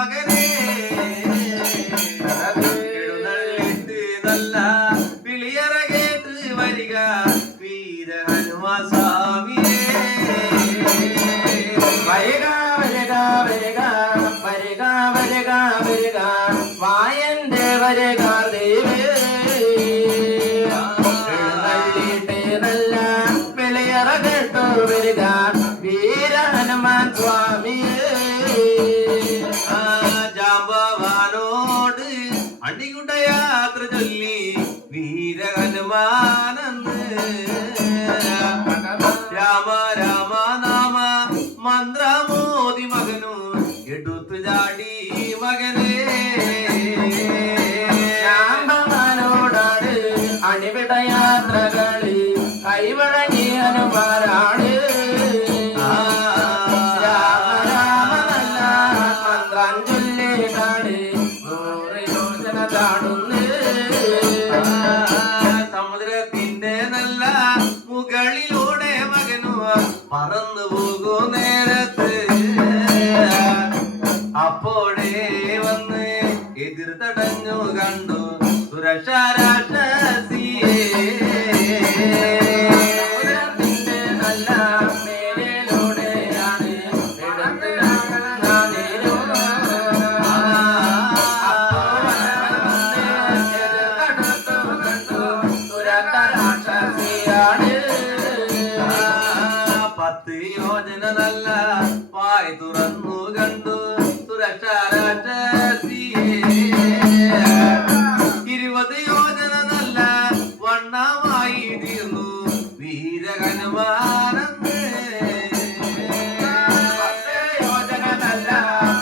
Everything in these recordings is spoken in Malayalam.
മകനെ എഴുന്നള്ളിട്ട് നല്ല വിളിയറ കേട്ട് വരിക വീര ഹനുമാൻ സ്വാമിയേ വരിക വരിക വരിക വരിക വരിക വരിക വായന്റെ വരിക ദേവേ എഴുന്നള്ളിട്ട് നല്ല വിളിയറ കേട്ടു വരിക വീര ഹനുമാൻ സ്വാമിയേ ജാമ്പവാനോട് അടികുട്ട യാത്ര ചൊല്ലി വീര ഹനുമാനെന്ന് രാമ രാമ നാമ മന്ത്രമോദി മകനു എടുത്തു ചാടി മകനെ ജാമ്പവാനോടാണ് അണിവിട യാത്രകളി കൈവഴങ്ങി ഹനുമാനാണ് സമുദ്രത്തിന്റെ നല്ല മുകളിലൂടെ മകനു പറന്നു പോകും നേരത്ത് അപ്പോഴേ വന്ന് എതിർത്തടഞ്ഞു കണ്ടു സുരക്ഷാ രാക്ഷസിയെ നല്ല മേലൂടെയാണ് യോജന നല്ല വായ് തുറന്നു കണ്ടു സുരക്ഷാ രാക്ഷസിയെ 20 യോജന നല്ല വണ്ണമായി തീർന്നു വീര ഹനുമാനെന്ന് യോജന നല്ല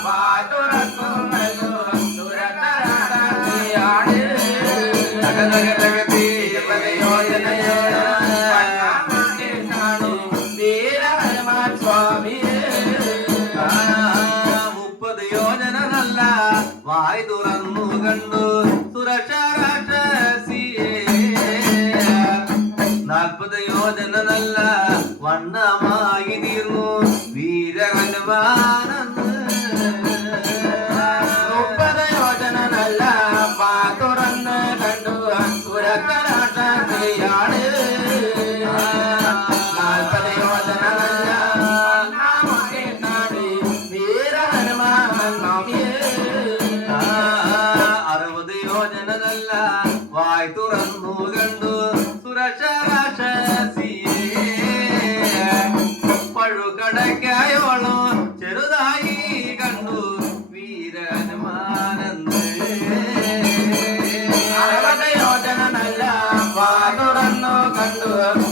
വായ് തുറന്നു കണ്ടു സുരക്ഷാ രാക്ഷസിയാണ് 20 യോജനയോട് വായ് തുറന്നു കണ്ടു സുരക്ഷാ രാക്ഷസിയെ 40 യോജന നല്ല വണ്ണമായി തീർന്നു വീര ഹനുമാനെന്ന് 30 യോജന നല്ല വായ് തുറന്ന് കണ്ടു സുരക്ഷാ രാക്ഷസിയാണ് 40 യോജന നല്ല വീര ഹനുമാൻ സ്വാമിയേ 60 യോജന നല്ല വായ് തുറന്നു കണ്ടു സുരക്ഷാ രാക്ഷസിയെ പഴുകടയ്ക്കായോളോ ചെറുതായി കണ്ടു വീര ഹനുമാനെന്ന് 60 യോജന നല്ല വായ് തുറന്നു കണ്ടു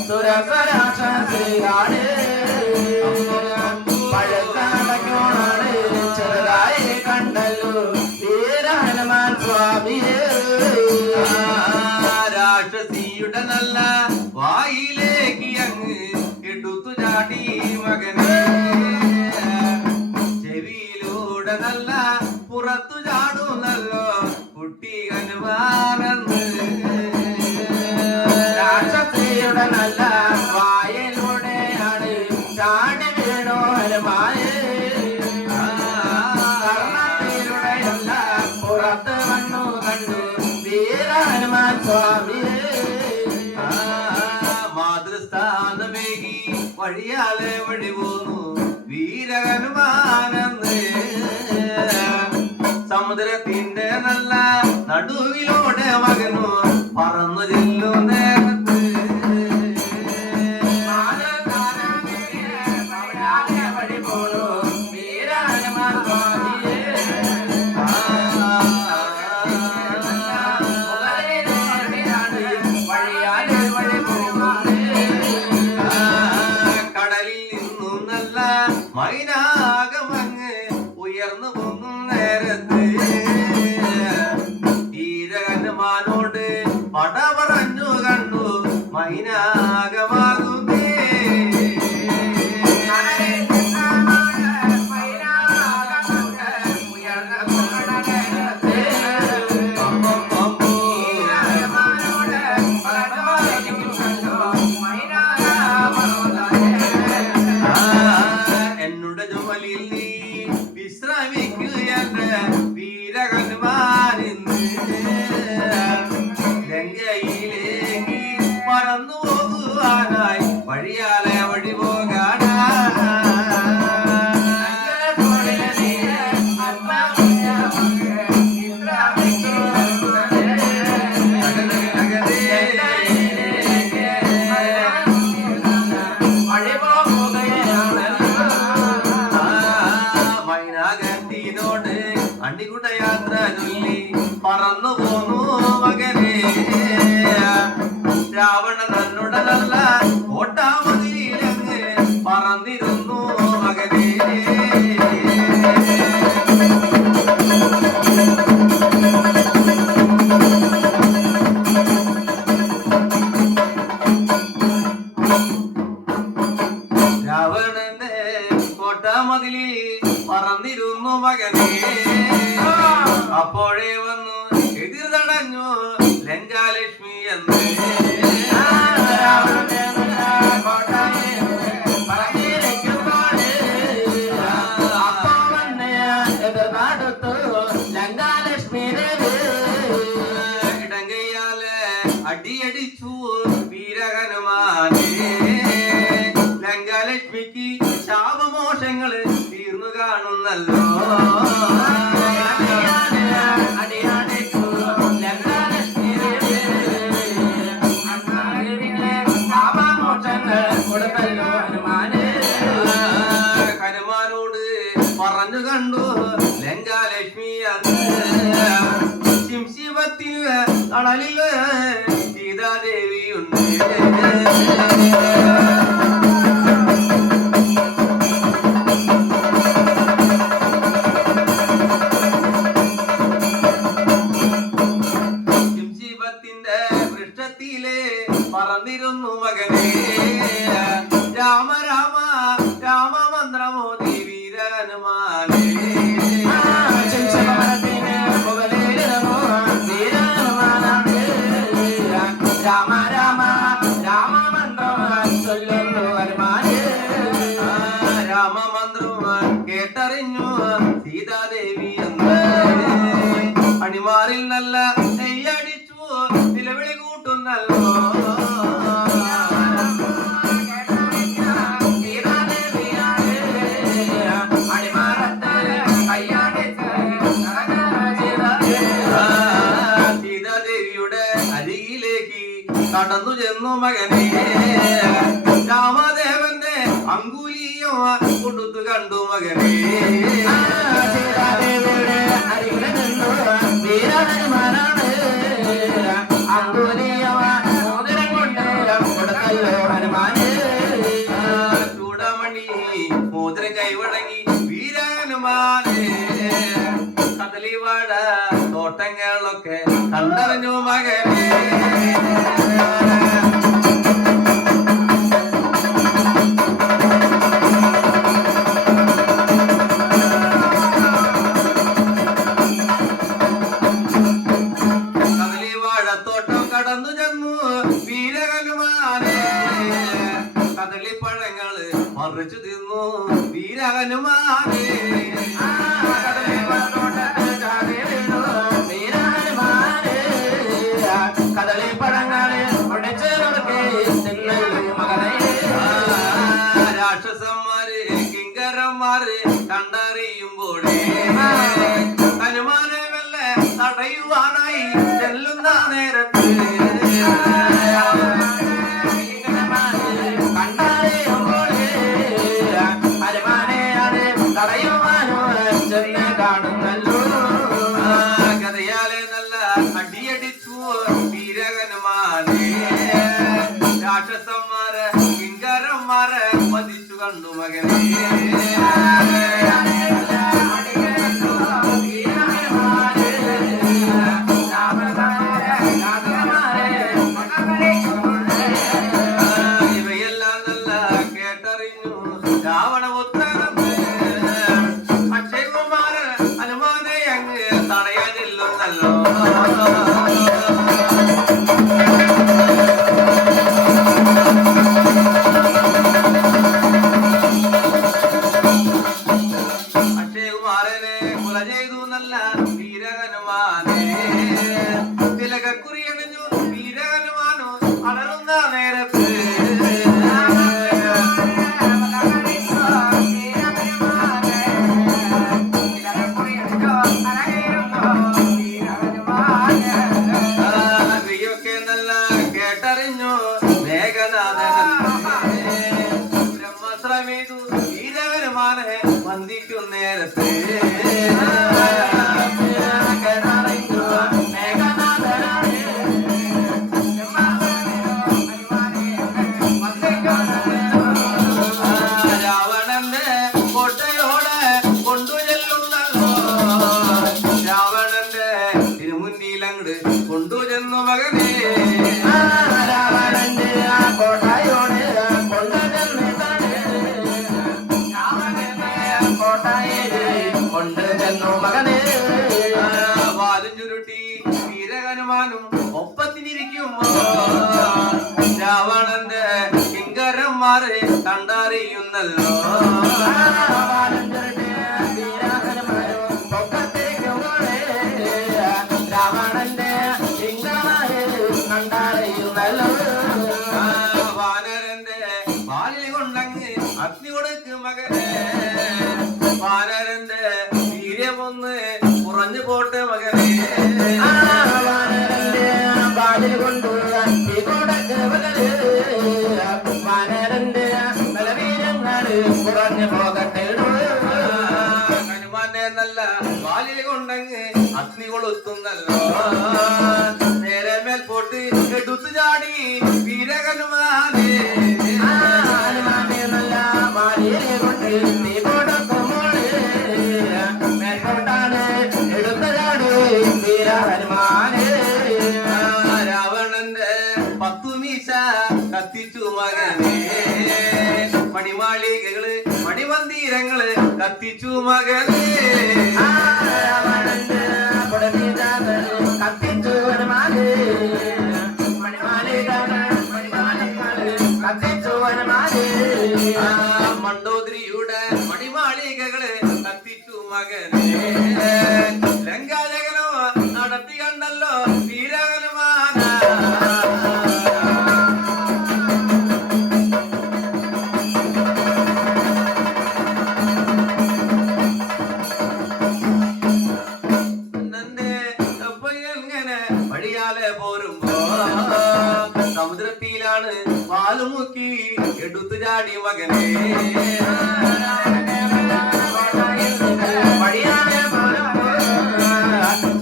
സുരക്ഷാ രാക്ഷസിയാണ് പഴുകടയ്ക്കോളാണ് ചെറുതായി കണ്ടല്ലോ വീര ഹനുമാൻ സ്വാമിയേ രാക്ഷസിയുടെ നല്ല വായിലേക്ക് അങ്ങ് എടുത്തു ചാടി മകനെ ചെവിയിലൂടെ നല്ല പുറത്തു ചാടുന്നല്ലോ കുട്ടി ഹനുമാനെന്ന് രാക്ഷസിയുടെ നല്ല വായിലൂടെയാണ് ചാടി വീണു ഹനുമാനേ കർണത്തിലൂടെയല്ല പുറത്ത് വന്നു കണ്ടു വീര ഹനുമാൻ സ്വാമിയേ മാതൃസ്ഥാനമേകി വഴിയാലെ വഴി പോന്നു വീര ഹനുമാനെന്ന് സമുദ്രത്തിന്റെ നല്ല നടുവിലൂടെ മകനു പറന്നു ചെല്ലും നേരത്ത് വഴി പോണു വീര ഹനുമാൻ സ്വാമിയേ കടലിൽ നിന്നും നല്ല മൈനാകമങ്ങ് ഉയർന്നു പോകും നേരത്ത് വീര ഹനുമാനോട് പട പറഞ്ഞു കണ്ടു മൈനാകമാകുന്നേ എന്നോട് ജോലിയിൽ നീ വിശ്രമിക്കുകയല്ല അണ്ണിക്കുട്ട യാത്ര ചൊല്ലി പറന്നു പോന്നു മകനെ രാവണ തന്നുടെ നല്ല കോട്ടാമതിയിലങ്ങ് പറന്നിരുന്നു മകനെ രാവണന്റെ കോട്ടാമതിലിൽ പറന്നിരുന്നു മകനെ അപ്പോഴേ വന്നു എതിർ തടഞ്ഞു ലങ്കാലക്ഷ്മി എന്ന് ഇടങ്കയ്യാല് അടിയടിച്ചു വീരഹനുമാനെ ലങ്കാലക്ഷ്മിക്ക് ശാപമോഷങ്ങള് തീർന്നു കാണുന്നല്ലോ ഹനുമാനോട് പറഞ്ഞു കണ്ടു ലങ്കാലക്ഷ്മി ശിംശിവത്തിന് തണലില് സീതാദേവിയുണ്ട് പറന്നിരുന്നു മകനെ രാമ രാമ രാമ മന്ത്രമോദി വീരഹനുമാനെ രാമ രാമ രാമ മന്ത്രം ചൊല്ലുന്നു ഹനുമാനെ രാമമന്ത്രം കേട്ടറിഞ്ഞു സീതാദേവി എന്ന് അണിമാറിൽ നല്ല നെയ്യടിച്ചു നിലവിളി കൂട്ടുന്നല്ലോ സീതാദേവിയുടെ അരികിലേക്ക് കടന്നു ചെന്നു മകനെ രാമദേവന്റെ അങ്കുലീയം കൊടുത്തു കണ്ടു മകനെ സീതാദേവിയുടെ അരികിൽ നിന്നു വീരഹനുമാനാണ് മോതിരം കൊണ്ട് കൊടുത്തല്ലോ ഹനുമാന് ചൂടമണി മോതിരം കൈവടങ്ങി വീരഹനുമാനെ കദളിവാഴ തോട്ടങ്ങളൊക്കെ കണ്ടറിഞ്ഞു മകനെ കദളിവാഴത്തോട്ടം കടന്നു ചെന്നു വീരഹനുമാനെ കദളിപ്പഴങ്ങള് മറിച്ചു തിന്നു വീരഹനുമാനെ കദളിപ്പഴങ്ങളെ രാക്ഷസന്മാര് കിങ്കരന്മാര് കണ്ടറിയുമ്പോഴേ ഹനുമാനെ വല്ല തടയുവാനായി ചെല്ലുന്ന നേരത്ത് കാണുന്നല്ലോ കഥയാലെ നല്ല അടിയടിച്ചു വീരഹനുമാനെ രാക്ഷസന്മാര് കിങ്കരന്മാര് മതിച്ചു കണ്ടു മകനെ ഇവയെല്ലാം നല്ല കേട്ടറിഞ്ഞു രാവണപുത്രനെ അക്ഷയകുമാര് ഹനുമാനെ അങ്ങ് തടയാനില്ലെന്നല്ലോ അക്ഷയകുമാരനെ കൊല ചെയ്തു നല്ല വീരഹനുമാനെ തിലകക്കുറിയണിഞ്ഞു വീരഹനുമാനോ അലറുന്ന നേരത്ത് നല്ല കേട്ടറിഞ്ഞു മേഘനാഥൻ ബ്രഹ്മശ്രമിതു വീരഹനുമാനെ വന്ദിക്കും നേരത്തെ വരുന്നു മകനെ വാലും ചുരുട്ടി വീരഹനുമാനും ഒപ്പത്തിനിരിക്കുമ്പോ രാവണന്റെ കിങ്കരന്മാരെ കണ്ടറിയുന്നല്ലോ രാവണന്റെ കിങ്കരന്മാരെ കണ്ടറിയുന്നല്ലോ വാനരന്റെ പാലിൽ കൊണ്ടങ്ങ് അഗ്നി കൊടുക്ക് മകനെ വാനരന്റെ വീര്യമൊന്ന് കുറഞ്ഞു പോട്ടെ മകനെ വാനരന്റെ പാലിൽ കൊണ്ട് വാനരന്റെ ബലവീരങ്ങള് കുറഞ്ഞു പോകട്ടെ ഹനുമാന്റെ നല്ല പാലിൽ കൊണ്ടങ്ങ് അഗ്നി കൊളുത്തുന്നല്ലോ നേരെ മേൽ പോട്ട് എടുത്തു ചാടി വീരഹനുമാനെ ഹനുമാനെ നല്ല പാലിയെ കൊണ്ട് നീ കൊടുക്കുമോള് മേൽപോട്ടാണ് എടുത്തതാണ് വീര ഹനുമാനെ രാവണന്റെ 10 മീശ കത്തിച്ചു മകനെ മണിമാളികകള് മണിമന്ദിരങ്ങള് കത്തിച്ചു മകനെ രാവണന്റെ കൊടുമീതാകൾ കത്തിച്ചു ഹനുമാനെ മണിമാലികള് കത്തിച്ചു ഹനുമാനെ മണ്ടോദരിയുടെ മണിമാളികകള് കത്തിച്ചു മകനെ ലങ്കാജകനോ നടത്തി കണ്ടല്ലോ വീരഹനുമാന എങ്ങനെ വഴിയാലെ പോരുമ്പോ സമുദ്രത്തിലാണ് പാലുമുക്കി എടുത്തു ചാടി മകനെ വഴിയാലെ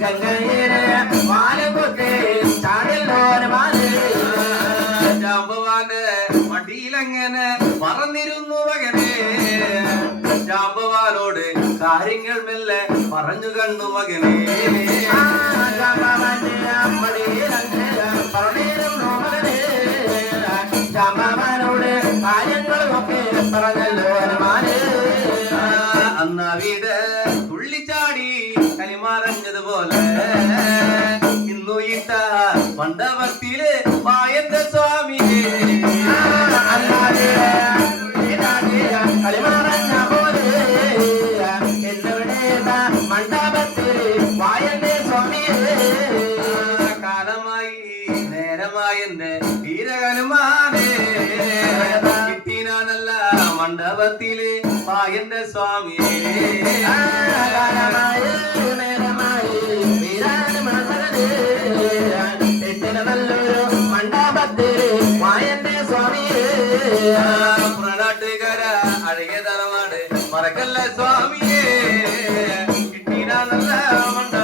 ഗംഗയിലെ പാലകുത്തി ചാടില്ലോ ഹനുമാനെ ജാമ്പവാന്റെ മടിയിലെങ്ങനെ പറന്നിരുന്നു മകനെ ജാമ്പവാനോട് കാര്യങ്ങൾ മെല്ലെ പറഞ്ഞു കണ്ടു മകനെ ജാമ്പവാനോട് കാര്യങ്ങളൊക്കെ പറഞ്ഞല്ലോ ഹനുമാനെ അന്നാ വീട് തുള്ളിച്ചാടി കലിമാറഞ്ഞതുപോലെ ഇന്നു ഇട്ട മണ്ഡപത്തില് മായന്റെ സ്വാമിയെ കളിമറഞ്ഞ പോലെ മണ്ഡപത്തിൽ വായന്റെ സ്വാമിയെ കാലമായി നേരമായെന്റെ വീരഹനുമാനെ കിട്ടിനാനല്ല മണ്ഡപത്തില് മായന്റെ സ്വാമിയെ നല്ലൊരു മണ്ഡപത്തിൽ വായന്റെ സ്വാമിയെ പുറനാട്ടുകാര അഴകിയ തറവാട് മറക്കല്ല സ്വാമിയെ കിട്ടിനാനല്ല മണ്ഡപ